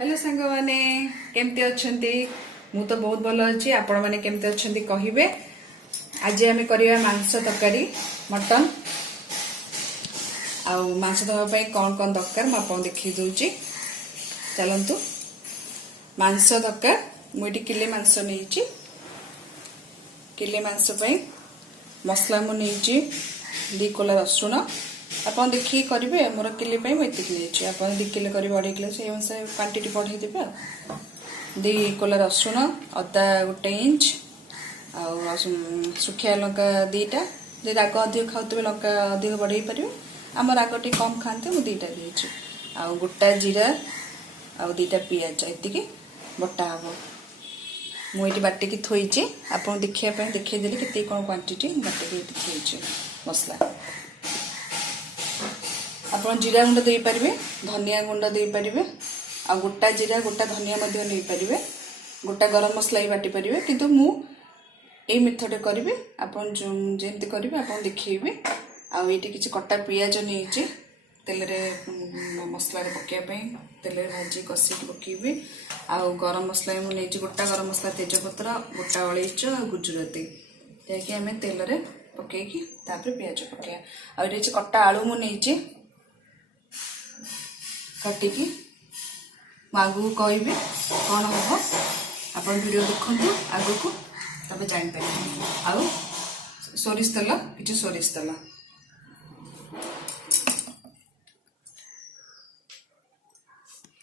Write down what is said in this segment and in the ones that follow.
Hello सांग माने केमती अच्छंती मु तो बहुत भल अच्छी आपण माने केमती अच्छंती कहिबे। आज आम करिया मांस तरकारी मटन आउ मांस दवा कौन कौन दरकार मु आपन देखि दउची। चलंतु मांस दरकार मुझे किले मांस नहीं किले मांस मसला मु नहीं 2 कोला रसुण आप देखिए करेंगे मोर किले मुझे नहीं आप 2 किलो कर 2.5 किलो से अनुसार क्वांटिटी बढ़े देवे। 2 कोला रसुण अदा 1 इंच आ सुखिया लंका 2टा जे राग अधिक खाते लंका अधिक बढ़े पार आम राग टी कम खाते मुझे 2टा देती आ गोटा जीरा आ 2टा पियाज ये बटा हम मुझे बाटिकी थोची आप देखापी देखईदेली के कौन क्वांटिटी बाटिकी थोची मसला आप जीरा गुंड दे पारे धनिया गुंड दे पारे आ गोटा जीरा गोटा धनिया नहीं पारे गोटा गरम मसला ही बाटी पारे किंतु मु ए मेथड करी आपन जेमती करेंगे आप देखिए। आईटी किसी कटा पियाज नहीं तेल मसला पकाइबाई तेल भाजी कषिक पकेबी आ गरम मसला मुझे गोटा गरम मसला तेजपत्र गोटा अलैच गुजराती जैकि आम तेल पकईकी पियाज पकड़ा आ कटा आलू मुझे काटिकी आगू कहि कौन हम आप वीडियो देखु आग को तब जापर आउ सोरिष तेल कि सोरिष तेल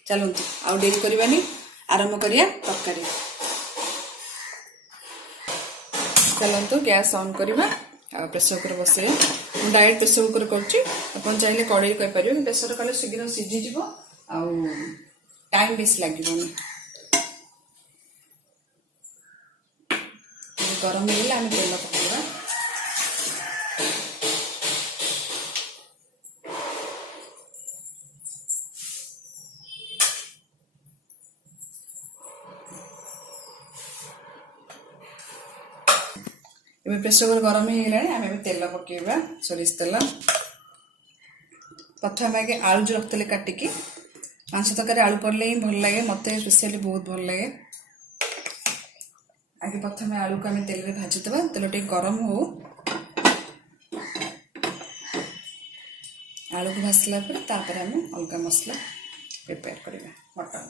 चलते आउ डेरी करवानी आरंभ करिया तरकारी। चलते गैस ऑन करवा प्रेसर कुकर बसे डायरेक्ट प्रेसर कुकर कर चाहिए कड़े करें प्रेसर कले शीघ्र सीझीज टाइम बेस लगे गरम हो आम तेल पकड़ा एवं प्रेसर कुकर गरम हो गलानी आम तेल पकेबा सोरिष तेल प्रथम आगे आलू जो रखते काटिकी मांस तरकारी आलू पड़े ही भल लगे मत स्पेशली बहुत भल लगे। आगे प्रथम आलू को आम तेल में भाजीदे तेल टे गरम हो आलू को भाजला आम अलग मसला प्रिपेयर करवा मटन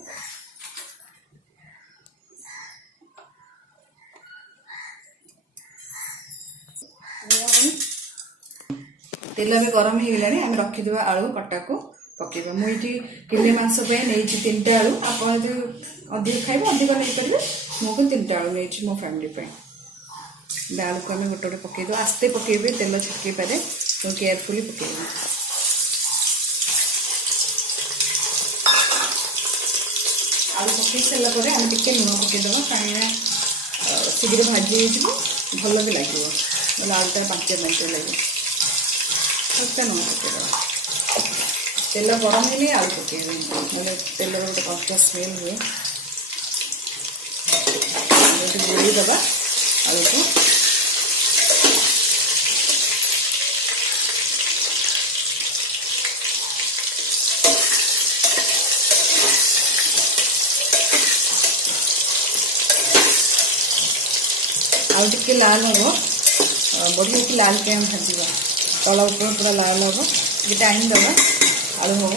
तेल भी गरम हो गलानी आम रखीदे आलू कटा को पकेबा मुझे किले मांस नहीं 3टा आलू आप अधिक खाइबे अधिक नहीं पारे मुझे 3टा आलू नहीं मो फैमिली आलू को आम गोटे गोटे पकईद आस्ते पकेबे तेल छिटके पारे तो केयरफुली पकेबे। आलू पकई सारापर आम टे लुण पकईदे कहीं शीघ्र भाजी भल भी लगे आलूटा पांच लगे हल्का लुण पकईद तेल गरम है आलू पकेबे ना तेल गोटे कच्चा स्मेल हुए गोली दबा आलू को आलू टिके लाल हम बढ़िया कि लाल के भाजवा तला ऊपर पूरा लाल हम ये टाइम दबा आलू हम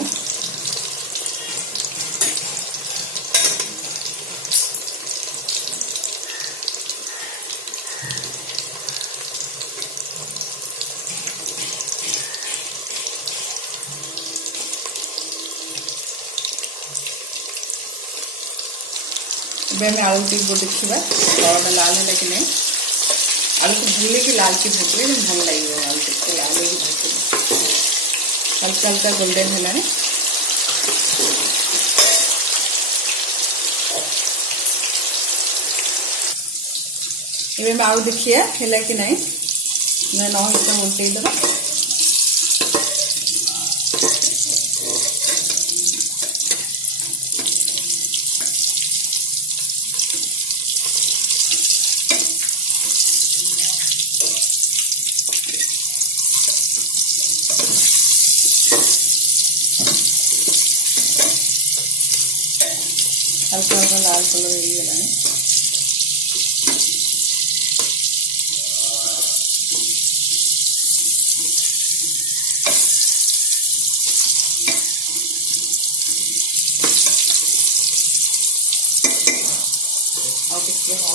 आलू टी देखा तलटा लाल है कि नहीं आलू को भूले कि लाल की भाजले भल लगे आलू टे लाल भाजले हल्का हल्का गोल्डन है एवं आउ देखिए है कि नहीं न उल्टेदे हल्का हल्का लाल कलर हो गलानी। और टिके हो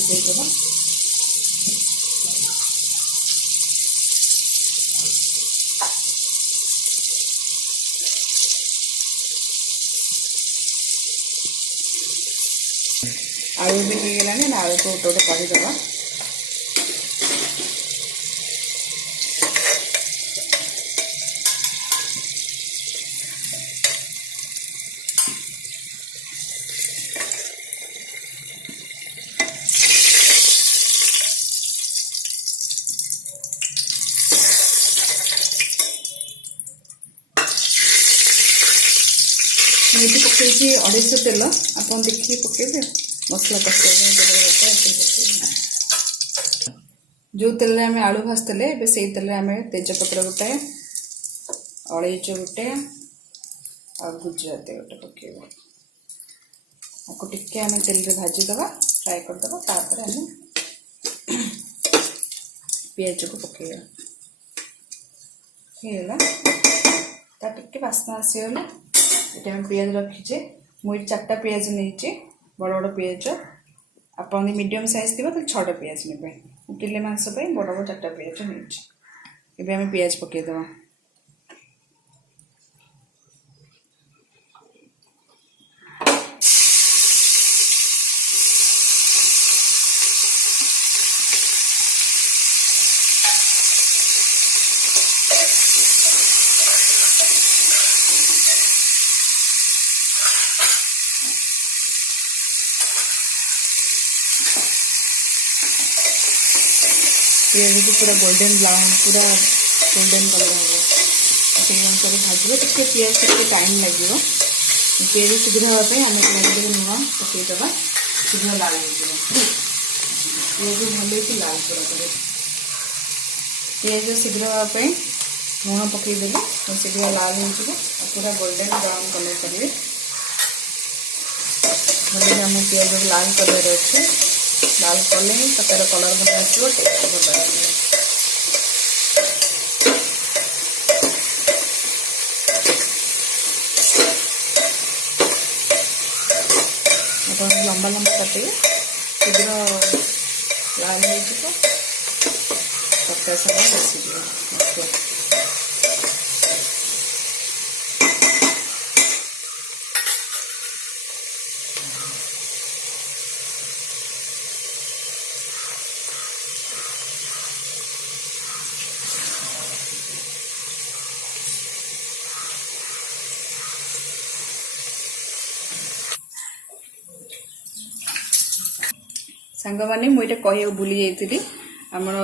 देवा आलू भी हो गलानी आलू को गोटे गोटे काढ़ीदेवा। मुझे पकई 250 तेल आप देखिए पकेबे मसला कषा जो तेल आम आलू भाजते से तेल आम तेजपत्र गोटे अलैच गोटे आ गुजराती गोटे पकेबा आपको टिके आम तेल रे भाजीदे फ्राए करदे तापर आम पियाज को पकेबा टिके बास्ना आसीगला। ये पियाज रखीचे मुझे 4टा पियाज नहीं बड़ बड़ पियाज आप मीडियम साइज थी तो 6टा पियाज ने किले मांस बड़ बड़ 4टा पियाज नहीं आम पियाज पकईदे। पियाज को पूरा गोल्डन ब्राउन पूरा गोल्डन कलर हम से अनुसार भाजो टे पियाज टे टाइम लगे पियाज शीघ्र हाँपाई आम लगे लुण पकईदे शीघ्र लाल हो पियाज भल लाल पूरा कर पियाज शीघ्र हाँपाई लुण पकईदे शीघ्र लाल हो पूरा गोल्डन ब्राउन कलर करेंगे भले आम पियाज लाल कलर अच्छे लाल कले तर कलर भल आसो टेस्ट भल आप लंबा लंबा काटे शीघ्र लाल हो तरकारी समय बसीज। सांग मैंने मुझे कह भूली जाइली आमर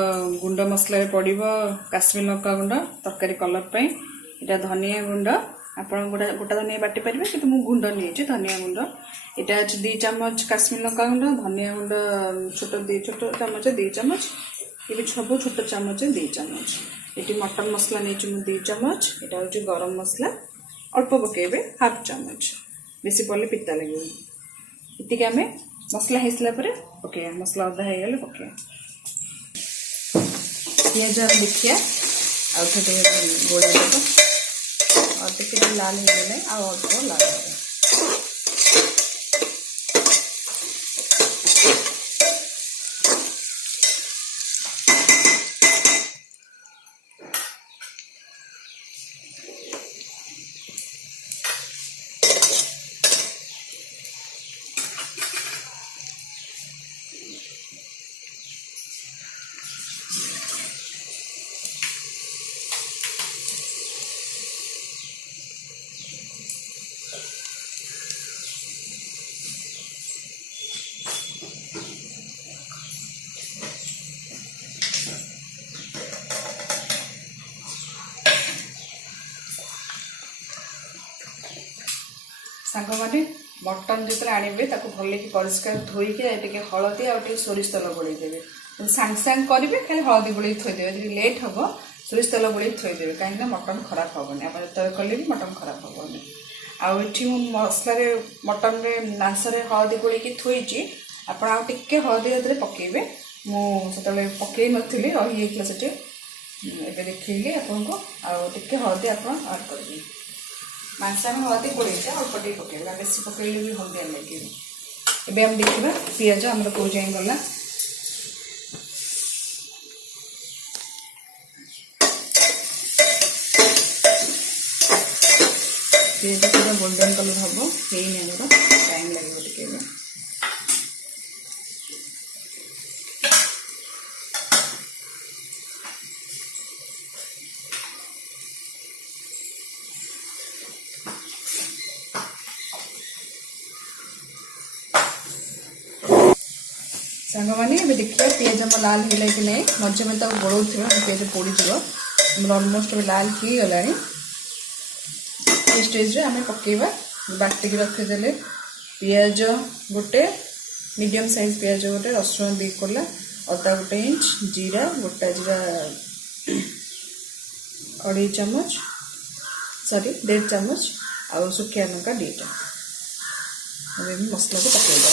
गुंड मसला पड़ो काश्मीर लंका गुंड तरकारी कलर पर यहाँ धनिया गुंड आप गोटा धनिया बाटी पारे कि गुंड नहीं धनिया गुंड यहाँ अच्छे 2 चामच काश्मीर लंका गुंड धनिया गुंड छोट चामच 2 चामच ये सब छोट चामच 2 चामच ये मटन मसला नहीं 2 चामच यहाँ हूँ गरम मसला अल्प पकेबे हाफ चामच बेसी पड़े पिता लगे ये आम मसला हो सारा पके मसला अदा हो गले पके पियाज देखिए आगे गोड़े और टे लाल हो गले अल्प लाल हो सांग मैंने मटन जो आने भल कि परिष्कार धोईक हलदी आ सोरिष तेल गोलदेवे सांग सांग करेंगे खाली हलदी गोल थोदेवे लेट हम सोरिष तेल गोल थोदेवे कहीं मटन खराब हेनी आप जो कले भी मटन खराब हेनी आठी मसला मटन मांस हलदी गोल थोड़ी आपड़ आउ टे हलदी पकेबे मुझे पकई नी रही से एबे देखिए आपन को आउ टे हलदी आप ऐड करेंगे मांस आम हलदी गोल अल्प टे पकेबे बेसी पकईले भी हलदिया लगे एबे हम देखा पियाज आमर कौ जाए गला पियाज पूरा गोल्डन कलर हम आमर टाइम लगे टे सांग मैंने देखिए पियाज आम लाल है कि नहीं मझे में गोड़ पियाज पोड़ अलमोस्ट लाल हो गला स्टेज आम पकेबा बाटिक रखीदे पियाज गोटे मीडियम साइज पियाज गोटे रसुण 2 कोला अदा गोटे इंच जीरा गोटा जीरा 2.5 चम्मच सॉरी 1.5 चम्मच आ सुखिया लंका 2टा मसला को पकेद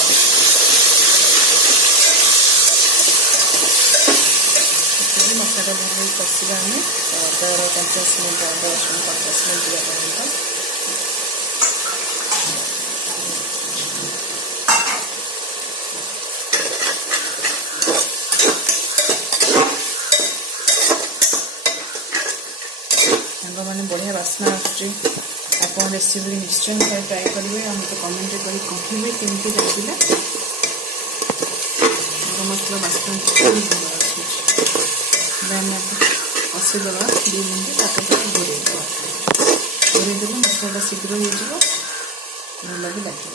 मसला भल कषा आम अदार 50 मिनट अदा रसुण 50 मिनट दिया मैंने बढ़िया बास्ना आप रेसिपी निश्चय ट्राए करेंगे और मतलब कमेंट कर कहे केमती लगे मसला बास्ना कषिदेवा 2 मिनट घोरेदेव मसला शीघ्र हो भल भी लगे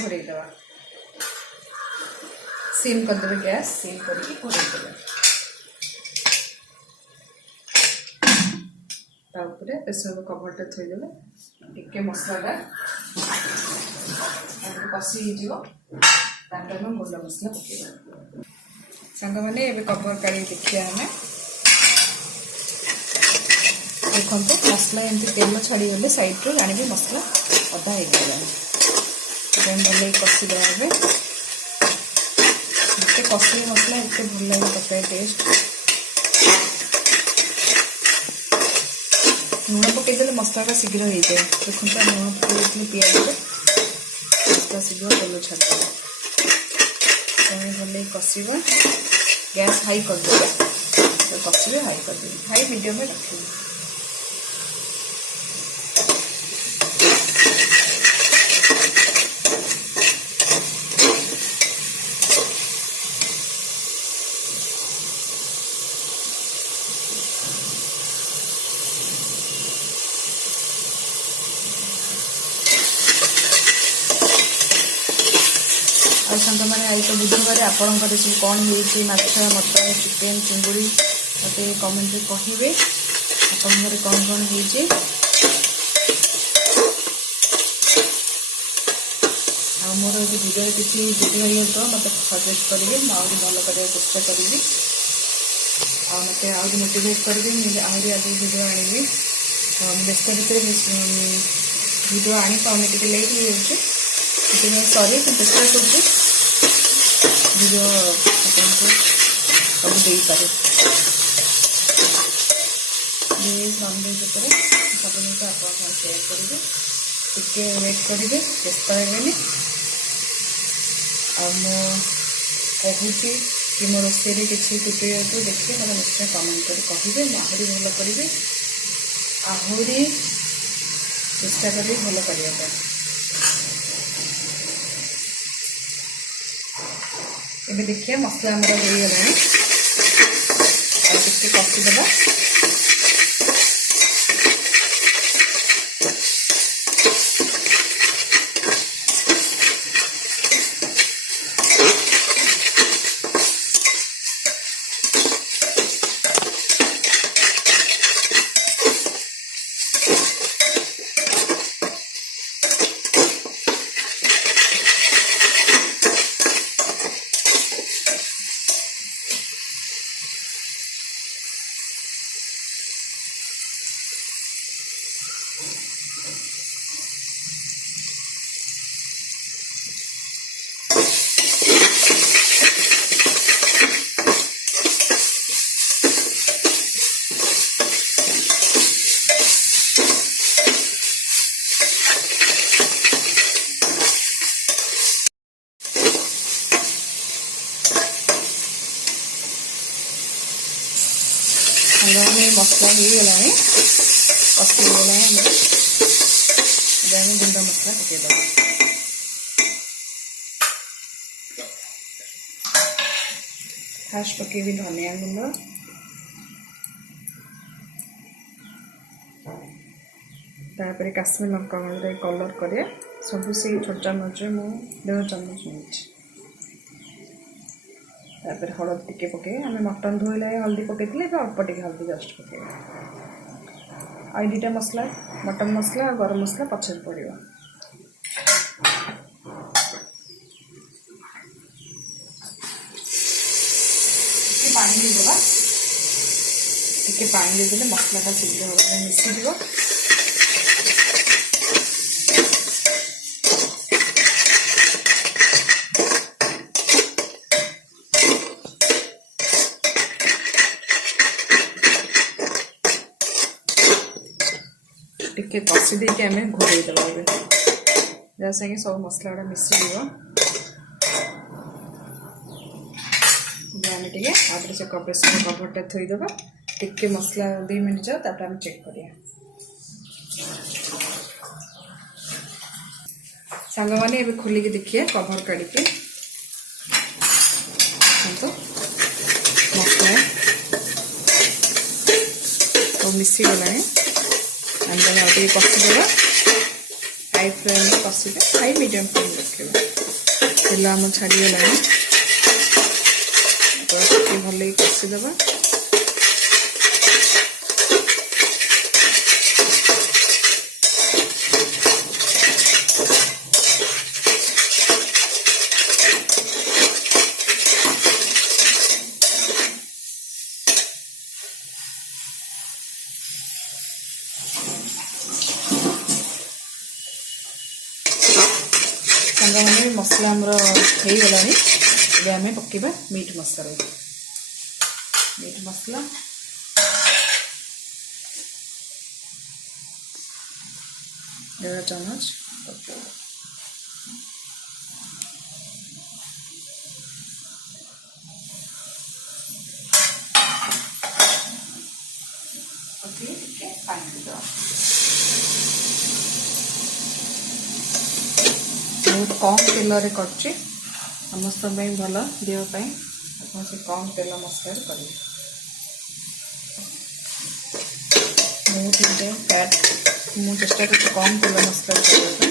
घोरेदेवा सीम करदे गैस सीम करके घोरेदेवे प्रेसर कभरटा थोदेवे टिके मसला कषि हो गुंड मसला पकेबा सांग मैंने ये कभर का देखिए आम देखो मसला एमती तेल छाड़गले सैड्रु जाणी मसला अदा हो भल कषिदेवे जिते कषि मसला एत भल लगे तक टेस्ट लुण पकईदे मसलाटा शीघ्र हो जाए देखो लुण पकई पियाज मसला शीघ्र तेल छाड़ भल कषिब गैस हाई करदे कषिबे हाई करदे हाई मीडियम में रखेंगे और सांग मैंने आई तो बुधवार आपंकर सब कौन हो मटन चिकेन चिंगुड़ी मत कमेंट कहे आपंकर कौन कौन हो मोर भिडियो किसी बुझे तो मत सजेस्ट करेंगे मुझे भल कर चेष्टा करी मत आज मोटिवेट करेंगे आहरी आज भिडियो आनी व्यस्त भितर भिडियो आनी पाने टे लेट हो जाए सॉरी चेष्टा कर भिडियो सब दे पारे वेज नॉन वेज सब जिन आप सेयार करेंगे टिके वेट करेंगे व्यस्त हेनी कहूँ कि मो रोषे किसी टुटे तो देखिए मतलब निश्चय कमेंट कर कहे आहरी भल करेंगे आहरी चेष्टा करेंगे भल करने ये देखिए मसला हमारा हो गला कषिदेवा मसला हो गला कषि हो गला आम गुंड मसला पकईदे फास्ट पकेबी धनिया गुंड तापर काश्मीर लंका गुंड कलर करे सब से छोट चामच मु 1.5 चामच तापर हलदी टिके पके आम मटन धोइले हल्दी पकई अल्प टिके हल्दी जस्ट पके आई दुटा मसला मटन मसला और गरम मसला पछर पड़ो पानी देदेबा टिके पानी देदेले मसलाटा शीघ्र मिसी जीव टिके कषि देके आम घोड़े दबा जैसे कि सब मसला गुड़ा मिसी जीव आम टे आगे से प्रेसर कभरटा थोईदे टिके मसला 2 मिनट जाओ तापर आम चेक करिया सांग मैंने ये खोलिक देखिए कभर काढ़ मसला तो मिसी गला आम आगे कषिदेव हाई फ्लेम कषिदे हाई मीडियम फ्लेम रखा तेल आम छाड़गला भल कषिदेव मैंने मसला आमर हो गला आम पकेबा मीट मसला 1.5 चामच बहुत कम तेल कर समस्त भल देहपाई से कम तेल मसला कर फैट मु चेष्टा कर कम तेल मसला करने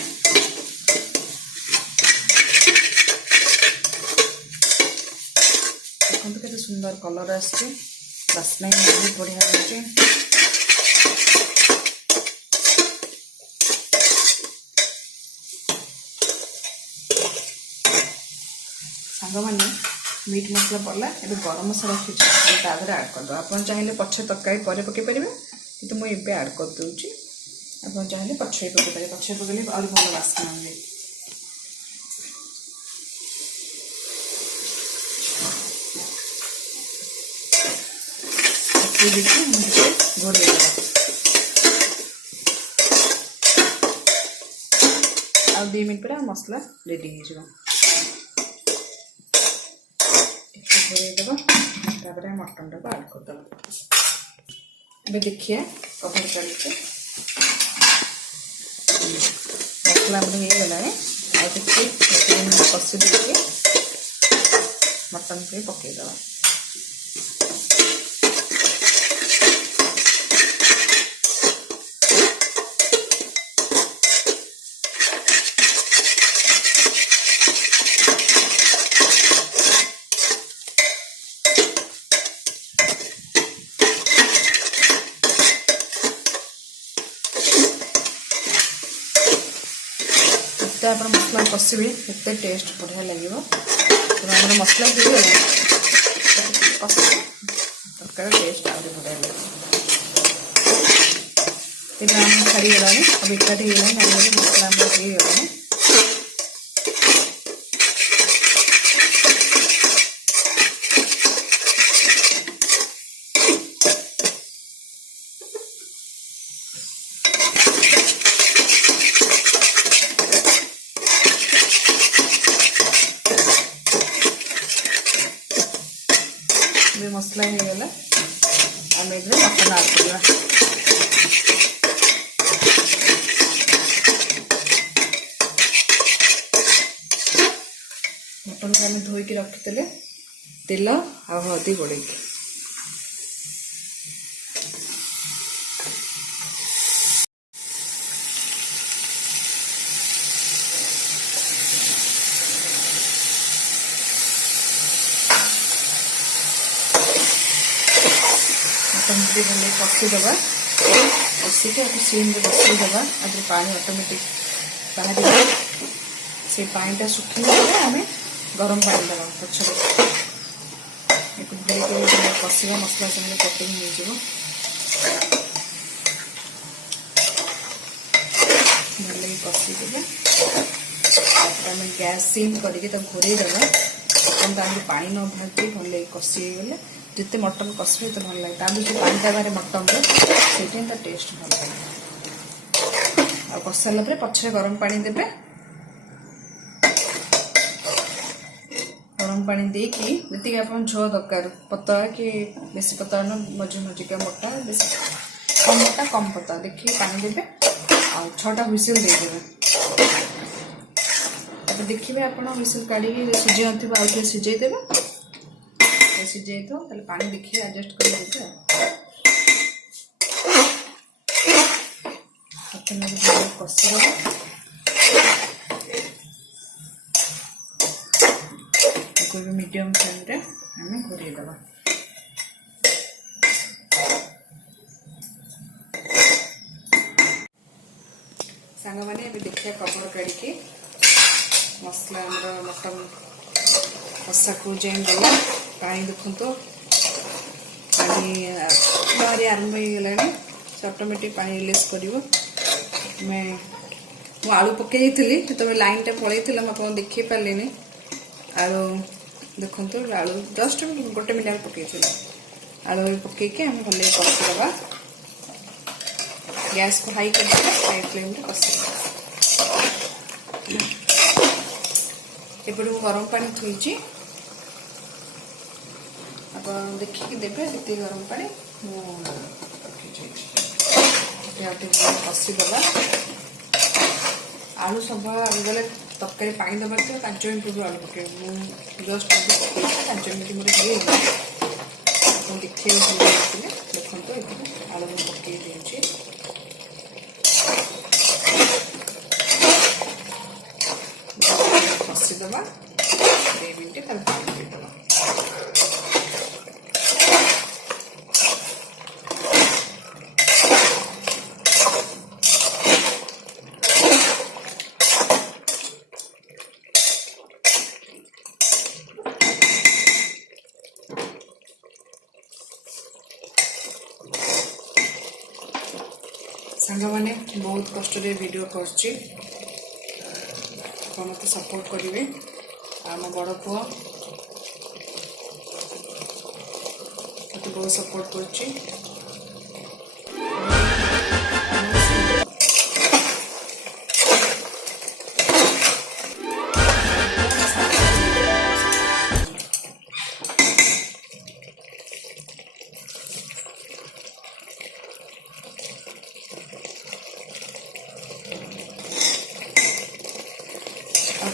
देखते के सुंदर कलर आसना बहुत बढ़िया लगे सांग मैंने मीट मसला पड़ला ए गरम मसला रखी आड करदे आप चाहिए पछे तरकारी पर पकई पारे कि मुझे ऐड कर दूची आप चाहिए पछे पकई पारे पछे पकड़े और भल बास्ना हुए घोड़े आ 2 मिनट पर मसला रेडी हो घोड़ेदेव मटन टाक आड करदेव ए देखिए कभर काढ़ मसला हो गला कषि देके मटन पे पकईदे आप मसला कषिबे एते टेस्ट बढ़िया लगे तो मसला तरकार टेस्ट आगे बढ़िया लगे छाड़ी गला अब एकाठी मसला हो गला मसला हो गला आम मटन मटन आड करवा। मटन को आम धोईकी रखीदे तेल आ हल्दी गोड़े मटन टे भले कषीदे कषिक सीम बसईदे आज पानी ऑटोमेटिक बाहर से पानीटा सुखिला आम गरम पानी दबा पछे कषिया मसला सामने कटिंग हो भले कषिदे आम गैस सीम करके घोरईदे मटन पानी न भाजी भले कषिगले जिते मटन कषे तो भल लगे जो पानी बाहर मटन से टेस्ट भल लगे आ कषि सारा पछे गरम पानी देवे गरम पानी देकी जी आप झोल दरकार पतला कि बेसी पतला न मझी मझिका मोटा बेस कम मोटा कम पतला देखिए पानी देवे आ 6टा हुइसिल देदेवे देखिए आप हुइसिल काढ़ी सीझी ना सीझेदेवे सीझे तो पानी देखिए एडजस्ट कर कषिदेव मीडियम फ्लेम रे आम घोरईदेवा सांग मैंने देखिए कवर काढ़ी मसला मटन कषा को जेन गला पानी देखु तो पानी बाहरी आरंभ हो गला से ऑटोमेटिक पानी रिलीज कर मैं आलू पकई थी तो लाइन टा पलैला मुझे देखी पारे आलू देखु आलू जस्ट गोटे मिनट पकई आलू पकईकि आम भले कषिदे गैस को हाई कर हाई फ्लेम रे कषिदेवा एपटे गरम पानी थोड़ी आप देखिए देवे ये गरम पानी कषिदेवा आलू सब गले तरकारी पानी दबार थी 5 मिनट पूर्व आलू पके जस्ट 5 मिनट मोटे देखिए देखते आलू पकई दे कषिदेवा 2 मिनट तर पानी देदेवा सांग मैंने बहुत कष्ट वीडियो कर मत सपोर्ट करेंगे आम बड़ पु मत बहुत सपोर्ट कर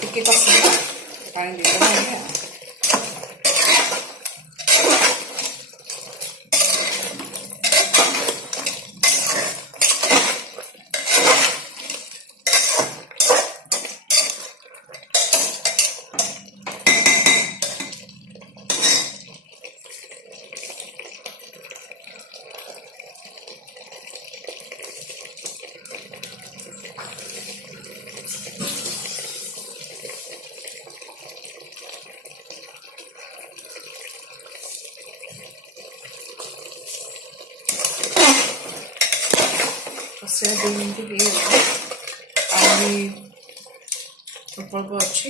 टिके कषिदेवा पानी देदेवा कषिया 2 मिनट हो अल्प अच्छी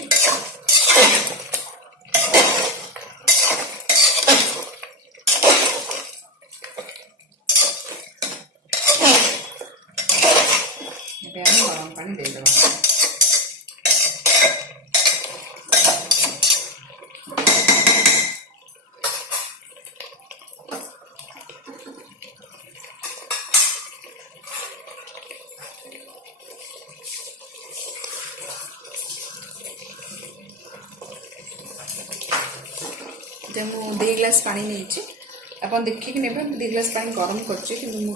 गरम पानी देदेवा मुझे 2 ग्लास पानी नहीं आप देखिए ने 2 ग्लास पानी गरम कर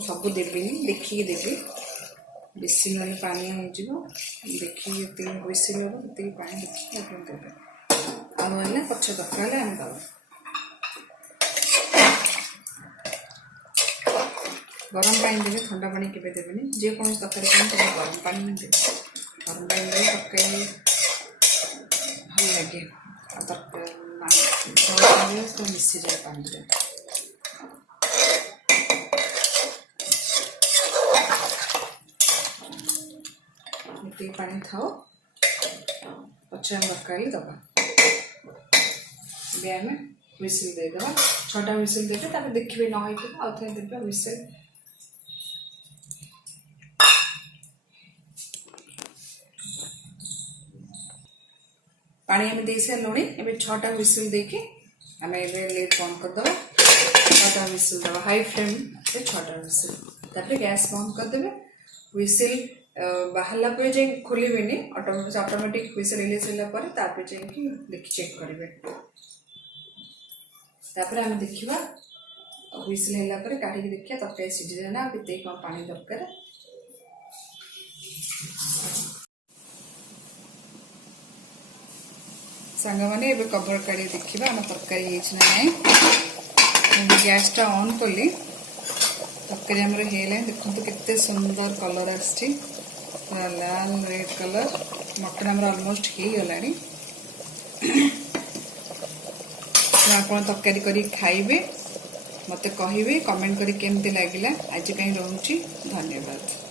सब देविनी देखिए देवी बेसी ना पानी हो देखिए बेसी हम ये पानी देखिए देवे आने पक्ष दरकार आम दवा गरम पानी देवे ठंडा पानी के देवेनि जेको तरकारी गरम पानी देवे गरम पानी देवे तरकारी भल लगे तरकारी तो मिसी जाए पानी ये पानी थाओ पचे हम तरकारी दबा आम हुइसिल देदेवा 6टा हुइसिल देते देखिए न आउ थे देवे हुइसिल पानी आम दे सारे एवं 6टा हुइसिल देके आम लेट बंद करदे 6टा हुइसिल दबा हाई फ्लेम से 6टा हुइसिल गैस बंद करदे हुइसिल बाहरला पे जाए खोलेनि ऑटोमेटिक हुइसिल रिलीज होला देखी चेक करेंगे आम देखा हुइसिल होला काढ़ी देखिए तरकारी सीझे ना कौन पानी दरकार सांग मैंने कवर काढ़ी देखा आम तरकारी ना गैस टा ऑन कली तरकारी आमर है देखो केते सुंदर कलर आसी लाल रेड कलर मटन आमर ऑलमोस्ट हो गला आप तरकारी करी खाइबे मते कहिबे कमेंट करी केमती लागिला आज रोची धन्यवाद।